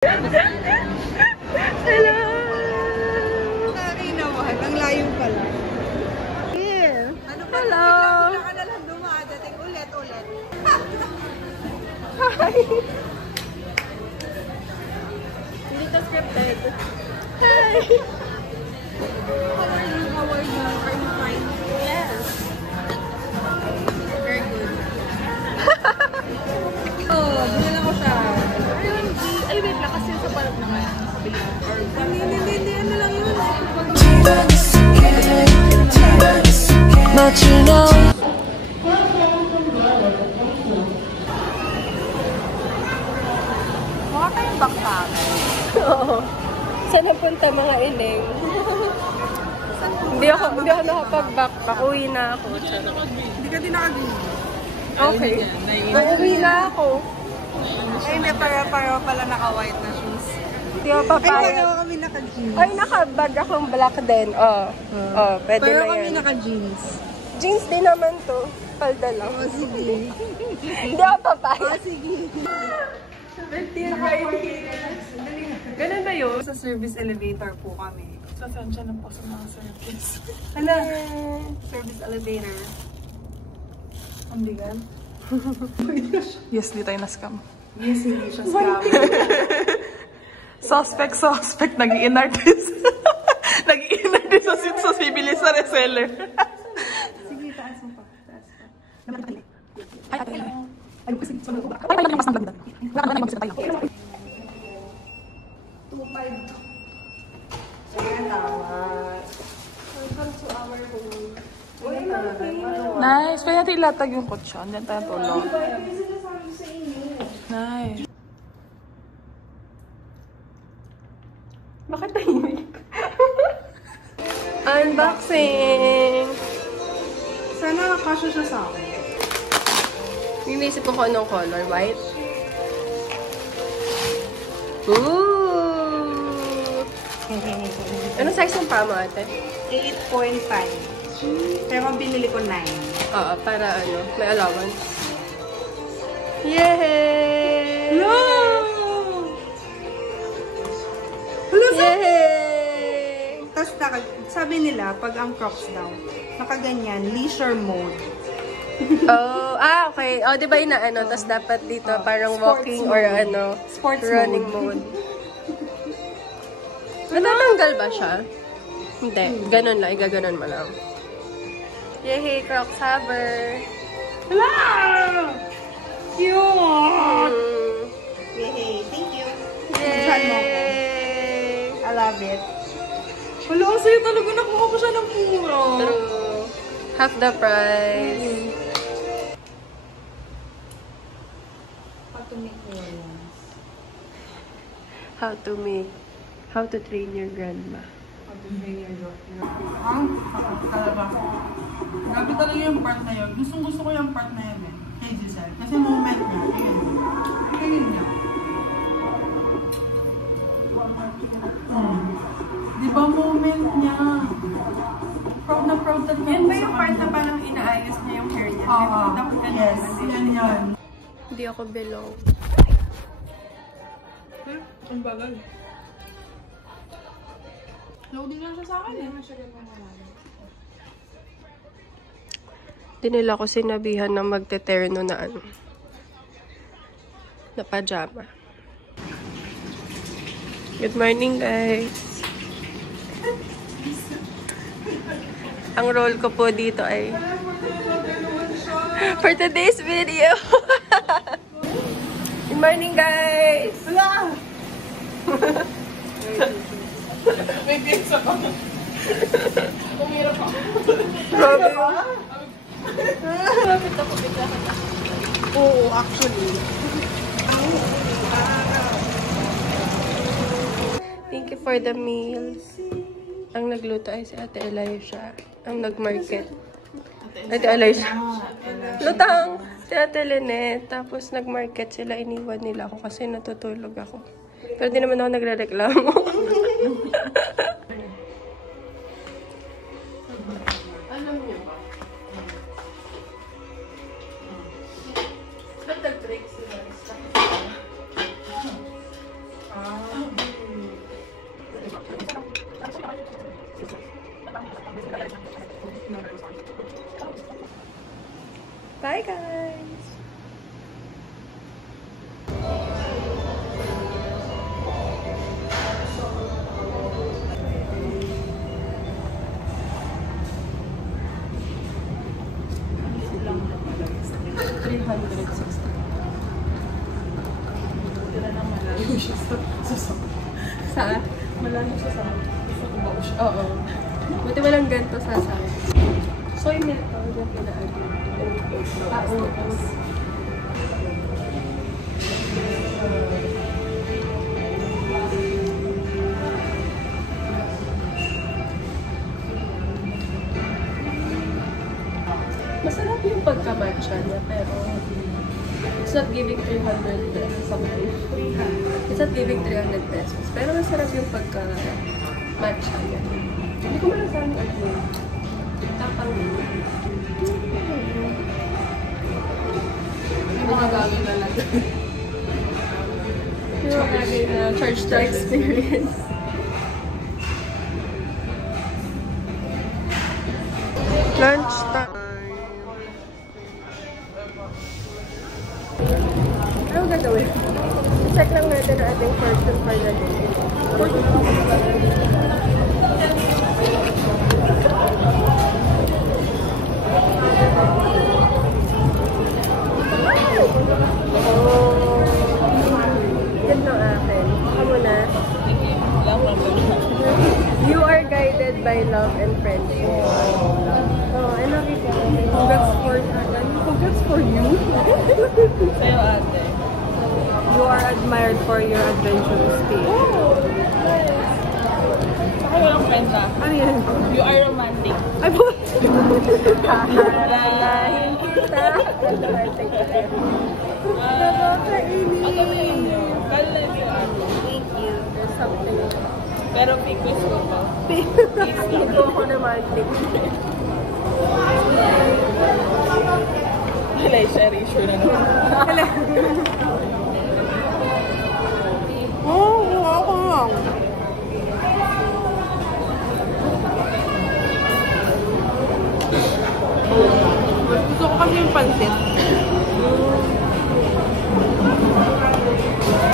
Hello! Sorry naman, ang layo pala. Yeah. Ano ba? Hello! Wala ka na lang dumadating ulit. Hi! Hindi to scripted. Hi! How are you? Are you fine? Yes. Very good. Oh, bilhin ako siya. Ay, wait lang. Kasi sa parang naman. Hindi. Ano lang yun? But you know Mukha tayong baktakan. Oo. Saan napunta mga ining? Hindi ako nakapag-backpack. Uwi na ako. Hindi ka din nakagin. Okay. Uuwi na ako. Ay, hindi. Para pala naka-white na shoes. Hindi ako Ay, papayag. pareho kami naka-jeans. Ay, nakabag akong black din. Oh, pwede Pareho na kami yan. naka-jeans. Jeans din naman to. Palda lang. Oh, sige. Hindi ako papayag. Oh, sige. Ganun ba yun? Sa service elevator po kami. Sasensya na po sa mga service. Hala, service elevator. Ambigan? Yes, di tayo na-scam. Yes, hindi siya scam. Suspect. Nag-i-inartist. Nag-i-inartist sa bibili sa reseller. Sige, taas mo pa. Ay, kasi ay, yung mas ng vlog. Wala ka naman mag-isip tayo. 2.5. Sige, tama. Welcome to our home. Nice. Pwede natin ilatag yung kotse. Andiyan tayo tulong. Nice. Bakit tahimik? Unboxing! Sana kasya siya sa akin. Inisip ko kung anong color. White? Ooh! Anong size ng paa mo, ate? 8.5. Pero binili ko 9. Oo, para ano, may allowance. Yay! No! Yay! Tapos sabi nila, pag ang Crocs daw, nakaganyan, leisure mode. Okay. Oh, di ba yun na ano, tapos dapat dito parang Sports walking mode. or ano, Sports running mode. Natatanggal ba siya? Hindi. Ganun lang. Igaganon mo lang. Yay! Crocs Haber! Hala! Cute! Mm. Yay! Thank you. Try mo ako. Yay! I love it. Wala, ang sa'yo talaga nakuha ko siya ng mura. True. Half the price. How to train your grandma. Talaga. Grabe talaga yung part na yun. Gusto ko yung part na yun eh. Kay Giselle. Kasi moment niya. Tingin niya. Di ba moment niya? Proud na proud na Yan ba yung part na parang inaayos niya yung hair niya? Yes, yan. Hindi ako belong. Ang bagal. Loading lang siya sa akin eh. Di nila ako sinabihan na magte-terno na ano. Na pajama. Good morning, guys. Ang role ko po dito ay for today's video. Good morning, guys. Wala! May pizza ka. Umira pa. Grabe. Oo, actually. Thank you for the meals. Ang nagluto ay si Ate Elisha. Ang nag-market. Ate Elisha. Lutang! Si Ate Lynette. Tapos nag-market sila. Iniwan nila ako kasi natutulog ako. Pero di naman ako nagre-reklamo. Alam niyo ba? Ba't nag-break sila? Bye, guys! Saan? Malalim siya sa Oo. Buti walang ganito sa akin. Soy milk pa. Huwag yung pinaagin. Oo. Masarap yung pagka-matcha niya, pero it's not giving 300 pesos something. It's not giving 300 pesos. Pero masarap yung pagka-matcha niya. Hindi ko malasabi ano. Tapang hindi mo magagawin na lang. Hindi mo magagawin na charge to experience. Lunch time. Ano gagawin? Check lang natin ang ating fortune for the day. Ganda ang akin. Ako na. You are guided by love and friendship. Oh, I love it. Congrats for you. Sa'yo, ate. You are admired for your adventurous spirit. Oh, nice. Saka walang kwenta. Ano yan? You are romantic. Ay, po! Kakalahin kita. Nakakainin. Thank you. There's something. Pero pick-quiz ko to. Hindi ako romantic. Wala, share issue na naman. Oo, ako lang. Gusto ko kasi yung pansit.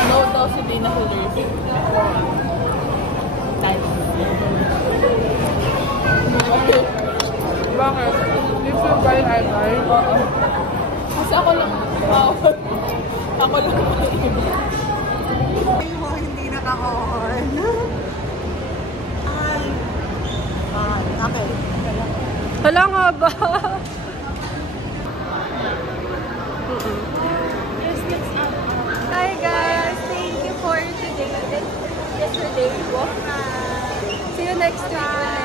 No daw si Dina Holders. Nice. Bakit? If you buy, I buy. Oo. Kasi ako lang. Ako lang. Ay, mo, hindi nakaka-on. Okay. Hala nga ba? Hi guys! Thank you for today. Yesterday. See you next week.